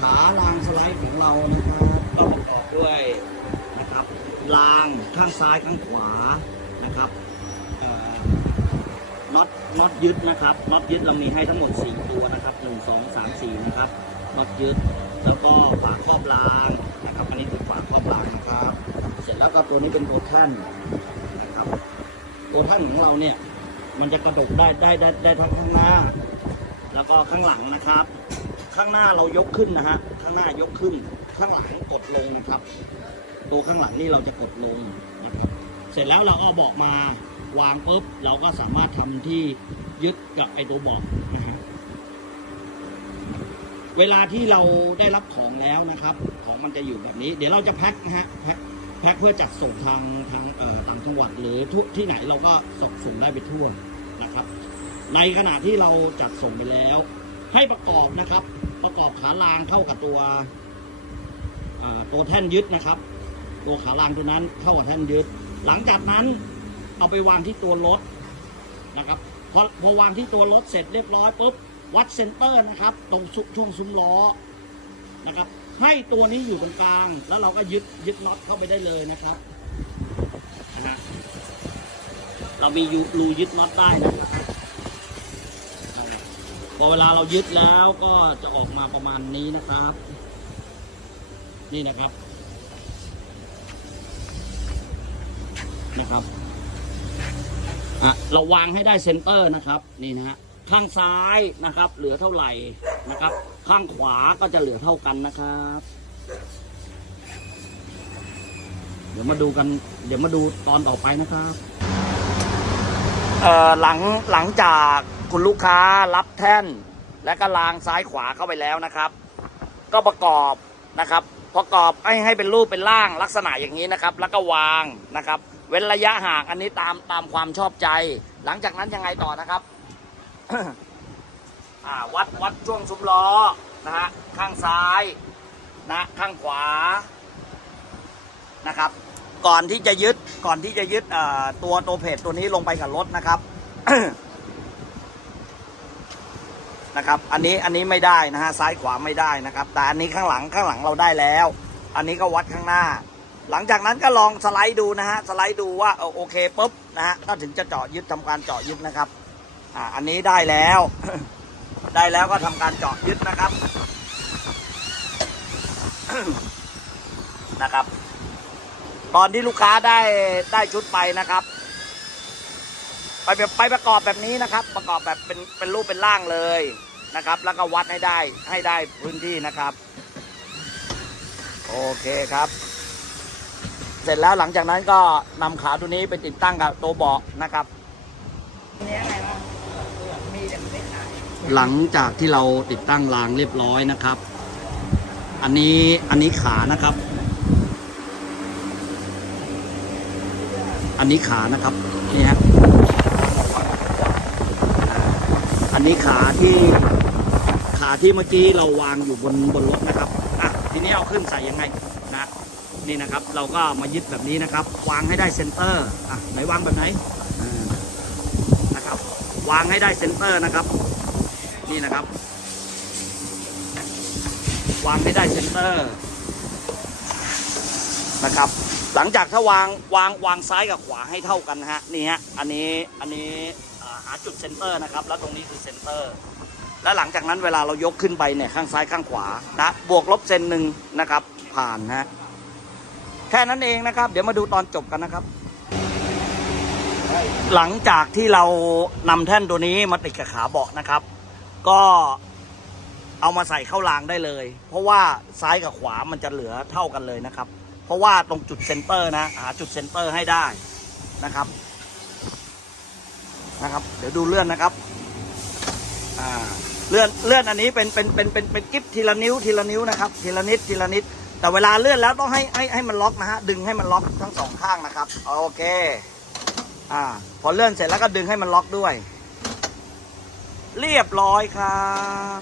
ขารางสไลด์ของเรานะครับก็ประกอบด้วยนะครับรางข้างซ้ายข้างขวานะครับน็อตน็อตยึดนะครับน็อตยึดเรามีให้ทั้งหมด 4 ตัวนะครับ 1 2 3 4 นะครับน็อตยึดแล้วก็ฝาครอบรางนะครับอันนี้คือฝาครอบรางนะครับ เสร็จแล้วก็ตัวนี้เป็นตัวท่นนะครับ ตัวท่นของเราเนี่ยมันจะกระดกได้ได้ได้ได้ทั้งข้างหน้า แล้วก็ข้างหลังนะครับ ข้างหน้าเรายกขึ้นนะฮะ ข้างหน้ายกขึ้น ข้างหลังกดลงนะครับ ตัวข้างหลังนี่เราจะกดลงนะครับ เสร็จแล้วเราเอาเบาะมาวางปุ๊บเราก็สามารถทำที่ยึดกับไอตัวเบาะนะฮะ เวลาที่เราได้รับของแล้วนะครับ ของมันจะอยู่แบบนี้ เดี๋ยวเราจะแพ็คนะฮะ แพ็คแพ็คเพื่อจัดส่งทางทางเอ่อต่างจังหวัดหรือทุกที่ไหนเราก็ส่งส่งได้ไปทั่วนะครับ ในขณะที่เราจัดส่งไปแล้ว ให้ประกอบนะครับ ประกอบขารางเข้ากับตัวตัวแท่นยึดนะครับ ตัวขารางตัวนั้นเข้ากับแท่นยึด หลังจากนั้นเอาไปวางที่ตัวรถนะครับพอพอวางที่ตัวรถเสร็จเรียบร้อยปุ๊บวัดเซนเตอร์นะครับ ตรงซุช่วงซุ้มล้อนะครับ ให้ตัวนี้อยู่ตรงกลาง แล้วเราก็ยึดยึดน็อตเข้าไปได้เลยนะครับนะเรามีรูยึดน็อตได้นะครับ พอเวลาเรายึดแล้วก็จะออกมาประมาณนี้นะครับ นี่นะครับนะครับอะเราวางให้ได้เซนเตอร์นะครับนี่นะฮะข้างซ้ายนะครับ เหลือเท่าไหร่นะครับ ข้างขวาก็จะเหลือเท่ากันนะครับ เดี๋ยวมาดูกัน เดี๋ยวมาดูตอนต่อไปนะครับเอ่อหลังหลังจาก คุณลูกค้ารับแท่น และก็รางซ้ายขวาเข้าไปแล้วนะครับ ก็ประกอบนะครับประกอบให้ให้เป็นรูปเป็นร่างลักษณะอย่างนี้นะครับ แล้วก็วางนะครับ เว้นระยะห่างอันนี้ตามตามความชอบใจ หลังจากนั้นยังไงต่อนะครับวัดวัดช่วงซุ้มล้อนะฮะข้างซ้ายนะข้างขวานะครับ ก่อนที่จะยึดก่อนที่จะยึดตัวตัวเพจตัวนี้ลงไปกับรถนะครับ นะครับ อันนี้อันนี้ไม่ได้นะฮะซ้ายขวาไม่ได้นะครับ แต่อันนี้ข้างหลังข้างหลังเราได้แล้ว อันนี้ก็วัดข้างหน้า หลังจากนั้นก็ลองสไลด์ดูนะฮะสไลด์ดูว่าโอเคปุ๊บนะฮะก็ถึงจะเจาะยึดทำการเจาะยึดนะครับอ่าอันนี้ได้แล้ว ได้แล้วก็ทำการเจาะยึดนะครับนะครับ ตอนที่ลูกค้าได้ได้ชุดไปนะครับ ไปไปประกอบแบบนี้นะครับ ประกอบแบบเป็นเป็นรูปเป็นร่างเลยนะครับ แล้วก็วัดให้ได้ให้ได้พื้นที่นะครับ โอเคครับ เสร็จแล้วหลังจากนั้นก็นำขาตัวนี้ไปติดตั้งกับตัวเบาะนะครับหลังจากที่เราติดตั้งรางเรียบร้อยนะครับ อันนี้อันนี้ขานะครับ อันนี้ขานะครับนี่ฮะอั นี้ขาที่ขาที่เมื่อกี้เราวางอยู่บนบนรถนะครับอะทีนี้เอาขึ้นใส่ยังไงนะนี่นะครับเราก็มายึดแบบนี้นะครับ วางให้ได้เซนเตอร์อะไหนวางแบบไหนนะครับ วางให้ได้เซนเตอร์นะครับ นี่นะครับ วางให้ได้เซนเตอร์นะครับ หลังจากถ้าวางวางวางซ้ายกับขวาให้เท่ากันฮะนี่ฮะอันนี้อันนี้ หาจุดเซนเตอร์นะครับ แล้วตรงนี้คือเซนเตอร์ แล้วหลังจากนั้นเวลาเรายกขึ้นไปเนี่ยข้างซ้ายข้างขวานะบวกลบเซนหนึ่งนะครับ ผ่านฮะแค่นั้นเองนะครับ เดี๋ยวมาดูตอนจบกันนะครับ หลังจากที่เรานำแท่นตัวนี้มาติดกับขาเบาะนะครับ ก็เอามาใส่เข้ารางได้เลย เพราะว่าซ้ายกับขวามันจะเหลือเท่ากันเลยนะครับ เพราะว่าตรงจุดเซนเตอร์นะ หาจุดเซนเตอร์ให้ได้นะครับ นะครับ เดี๋ยวดูเลื่อนนะครับ อ่า เลื่อนเลื่อนอันนี้เป็นเป็นเป็นเป็นเป็นกิฟทีละนิ้วทีละนิ้วนะครับ ทีละนิดทีละนิด แต่เวลาเลื่อนแล้วต้องให้ให้ให้มันล็อกนะฮะ ดึงให้มันล็อกทั้งสองข้างนะครับ โอเค อ่า พอเลื่อนเสร็จแล้วก็ดึงให้มันล็อกด้วย เรียบร้อยครับ